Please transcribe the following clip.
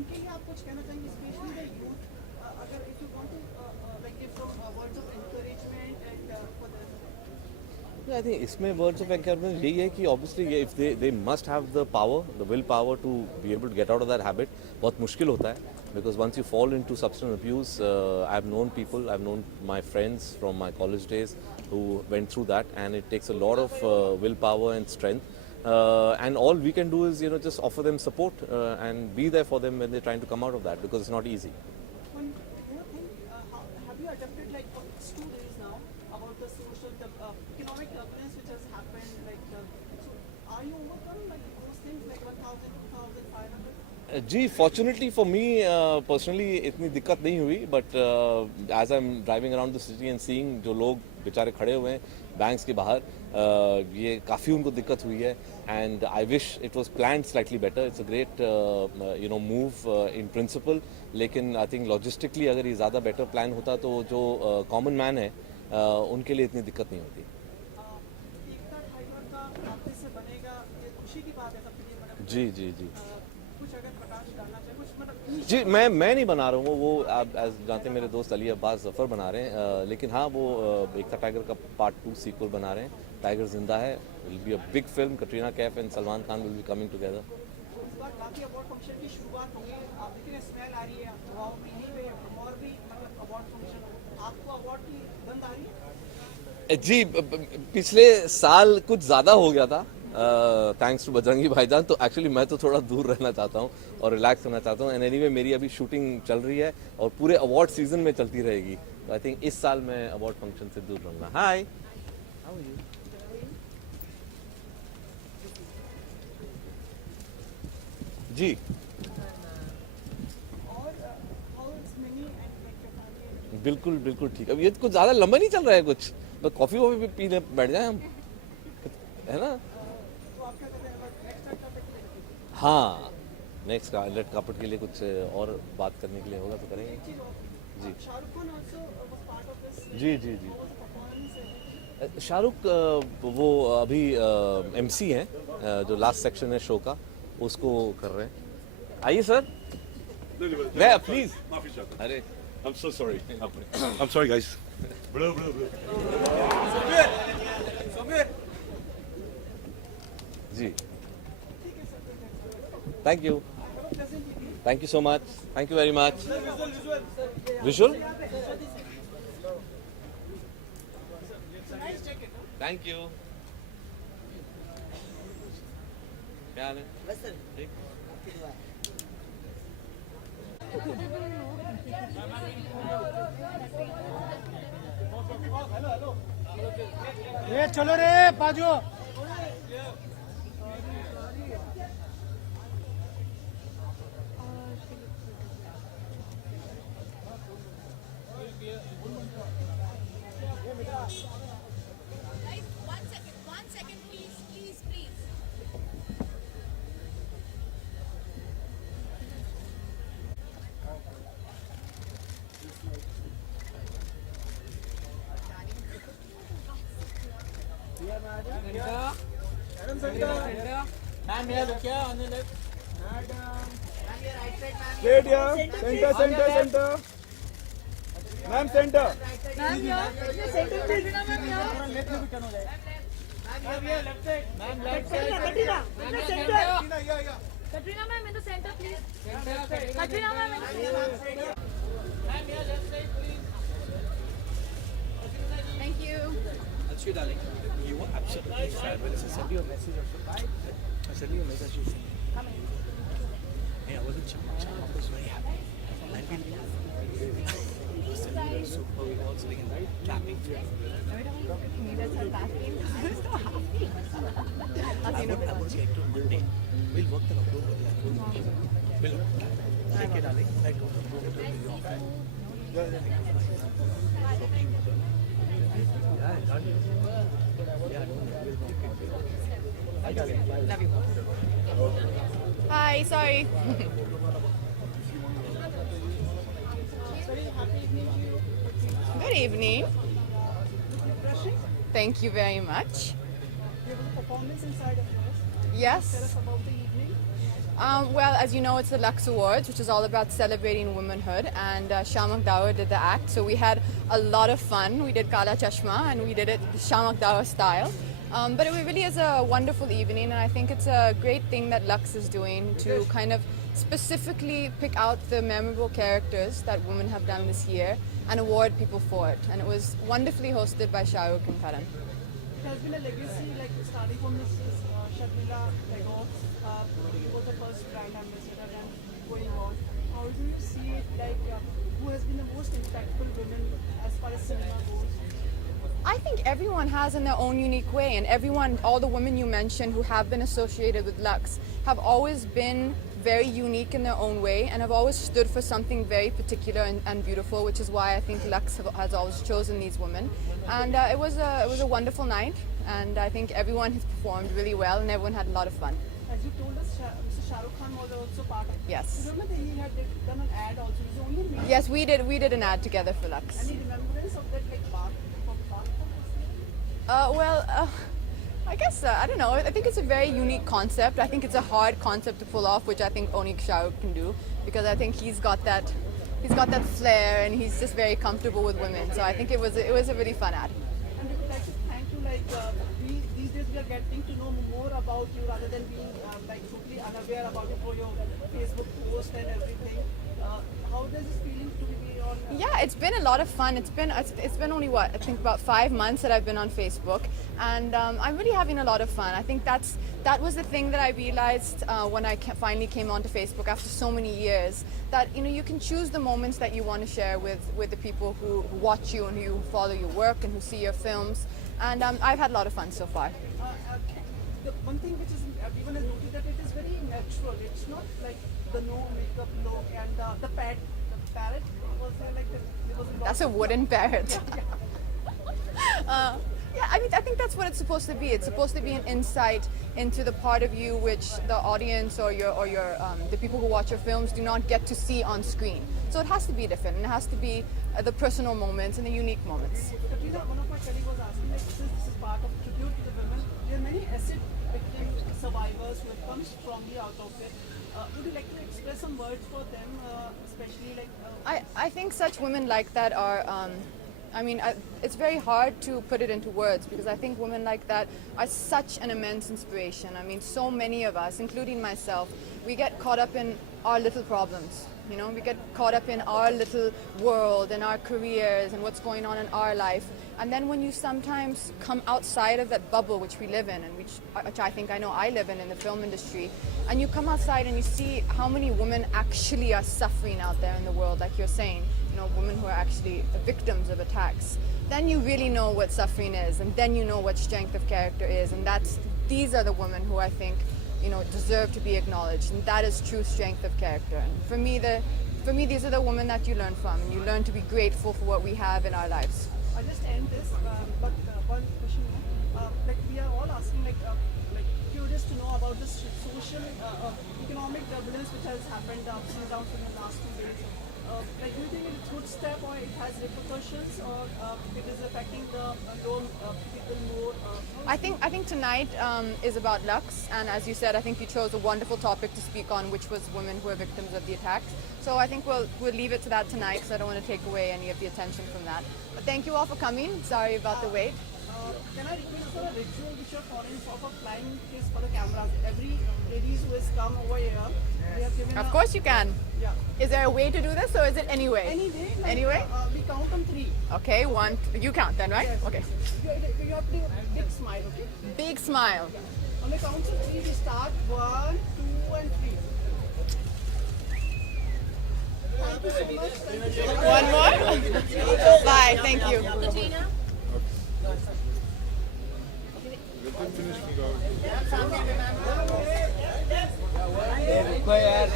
उनके लिए आप कुछ कहना चाहेंगे, स्पेशली द यूथ, अगर if you want to like give some words of encouragement and for the I think इसमें words of encouragement यही है कि obviously if they must have the power, the will power to be able to get out of that habit. बहुत मुश्किल होता है because once you fall into substance abuse, I've known people, I've known my friends from my college days who went through that, and it takes a lot of willpower and strength. And all we can do is just offer them support and be there for them when they're trying to come out of that, because it's not easy. one more thing, have you adapted like it's 2 days now about the social economic turbulence which has happened, like so are you overcome like those things like 1000 2500? जी fortunately for me personally इतनी दिक्कत नहीं हुई, but as I am driving around the city and seeing जो लोग बेचारे खड़े हुए हैं बैंक्स के बाहर, ये काफ़ी उनको दिक्कत हुई है. And I wish it was planned slightly better. It's a great move in principle, लेकिन आई थिंक लॉजिस्टिकली अगर ये ज़्यादा बेटर प्लान होता तो जो कॉमन मैन है उनके लिए इतनी दिक्कत नहीं होती. एकता टाइगर का वापस से बनेगा, ये खुशी की बात है सबके लिए मैडम. जी जी जी कुछ अगर प्रकाश डालना चाहिए कुछ मतलब जी. मैं नहीं बना रहा हूँ, वो आप जानते हैं मेरे दोस्त अली अब्बास जफ़र बना रहे हैं, लेकिन हाँ वो एकता टाइगर का पार्ट 2 सीक्वल बना रहे हैं. टाइगर जिंदा है, will be a big film. Katrina Kaif and Salman Khan will be coming together. इस बार काफी अवार्ड फंक्शन की शुरुआत होगी, आप देखिए स्मेल आ रही है हवाओं में, यहीं पे और भी मतलब अवार्ड फंक्शन, आपको अवार्ड की गंध आ रही है? जी पिछले साल कुछ ज़्यादा हो गया था थैंक्स टू बजरंगी भाईजान, तो एक्चुअली मैं तो थोड़ा दूर रहना चाहता हूँ और रिलैक्स करना चाहता हूँ. एंड एनीवे मेरी अभी शूटिंग चल रही है और पूरे अवार्ड सीजन में चलती रहेगी, तो आई थिंक इस साल मैं अवार्ड फंक्शन से दूर रहूँगा. हाय, हाउ आर यू? जी और how it's mini and like your family? बिल्कुल बिल्कुल ठीक. अब ये कुछ ज़्यादा लंबा नहीं चल रहा है, कुछ बस कॉफ़ी वॉफ़ी पीने बैठ जाए हम, है ना. तो आप क्या कर रहे हैं नेक्स्ट टाइम का? हाँ, नेक्स्ट का रेड कार्पेट के लिए कुछ और बात करने के लिए होगा तो करेंगे. जी Shahrukh Khan also was part of this जी जी जी. परफॉर्मेंस. शाहरुख वो अभी एमसी हैं, जो लास्ट सेक्शन है शो का उसको कर रहे हैं. आइए सर. मैं प्लीज. माफी चाहता अरे हूं. I'm so sorry. I'm sorry guys. Bro. जी thank you. Thank you so much. Thank you very much. Visual. Thank you. क्या हाल है? ठीक. ए चलो रे बाजू. Guys, one second, please. Straight here. Center. Ma'am, center. Katrina ma'am in the center, please. Katrina ma'am in the center. Thank you. Actually, darling, you were absolutely fabulous. I sent you a message also. I sent you a message. Hey, I wasn't sure. I was very happy. I feel super. We were all sitting and clapping. I was like to Monday. We'll work the October. We'll take it, darling. I don't know to New York. Hi, sorry. Good evening. Thank you very much. There was a performance inside of yours. Tell Yes. us about the evening. Well, as you know, it's the Lux Awards, which is all about celebrating womanhood, and Shamak Dawa did the act, so we had a lot of fun. We did Kala Chashma, and we did it Shamak Dawa style. But it really is a wonderful evening, and I think it's a great thing that Lux is doing to kind of specifically pick out the memorable characters that women have done this year and award people for it. And it was wonderfully hosted by Shah Rukh and Karan. It has been a legacy, like starting from Mrs. Sharmila Tagore, who was the first brand ambassador and going on. How do you see it, like, who has been the most impactful women as far as cinema goes? I think everyone has in their own unique way, and everyone, all the women you mentioned who have been associated with Lux, have always been very unique in their own way and have always stood for something very particular and beautiful, which is why I think Lux has always chosen these women. And it was a wonderful night, and I think everyone has performed really well and everyone had a lot of fun. As you told us, Mr. Shah Rukh Khan was also part of it. Yes. Remember that he had done an ad also. He's only made Yes, we did an ad together for Lux. any remembrance of that, like, part from part? I guess, I don't know, I think it's a very unique concept. I think it's a hard concept to pull off, which I think only Shah Rukh can do, because I think he's got that flair and he's just very comfortable with women. So I think it was a really fun ad. And we would like to thank you, like, these days we are getting to know more about you rather than being like totally unaware about it for your Facebook post and everything. How does this feeling to be on? Yeah, it's been a lot of fun. It's been only I think about 5 months that I've been on Facebook, and I'm really having a lot of fun. I think that was the thing that I realized when I finally came onto Facebook after so many years. That you can choose the moments that you want to share with the people who watch you and who follow your work and who see your films, and I've had a lot of fun so far. The one thing which is everyone has noticed that it is very natural. It's not like the no makeup look and the parrot was there, like there was a lot That's a of- wooden parrot. Yeah, I mean, I think that's what it's supposed to be. It's supposed to be an insight into the part of you which the audience or the people who watch your films do not get to see on screen. So it has to be different, and it has to be the personal moments and the unique moments. Katrina, one of my colleagues was asking, like, since this is part of tribute to the women, there are many acid victim survivors who have come strongly out of it. Would you like to express some words for them, especially like? I think such women like that are, it's very hard to put it into words, because I think women like that are such an immense inspiration. I mean, so many of us, including myself, we get caught up in our little problems. We get caught up in our little world and our careers and what's going on in our life. And then when you sometimes come outside of that bubble which we live in, and which I think I know I live in the film industry, and you come outside and you see how many women actually are suffering out there in the world, like you're saying, women who are actually victims of attacks, then you really know what suffering is, and then you know what strength of character is, and these are the women who I think deserve to be acknowledged, and that is true strength of character. And for me, these are the women that you learn from, and you learn to be grateful for what we have in our lives. I'll just end this, but one question, like we are all asking, like curious to know about this social, economic turbulence which has happened ups and downs in the last 2 days. Like, do you think it's a good step, or it has repercussions, or it is affecting the low people more? I think tonight is about Lux, and as you said, I think you chose a wonderful topic to speak on, which was women who are victims of the attacks. So I think we'll leave it to that tonight, because I don't want to take away any of the attention from that. But thank you all for coming. Sorry about the wait. Can I request for a ritual which you're following for flying kiss for the cameras? Every ladies who has come over here, they have given. Of course you can. Yeah. Is there a way to do this, or is it anyway? Any day. Like, Anyway? We count on 3. Okay, 1. You count then, right? Yes. Okay. You have to do a big smile, okay? Big smile. On the count of 3, we start 1, 2, and 3. Thank you so much. Thank you. One more? Bye. Thank you. Katrina? देखो यार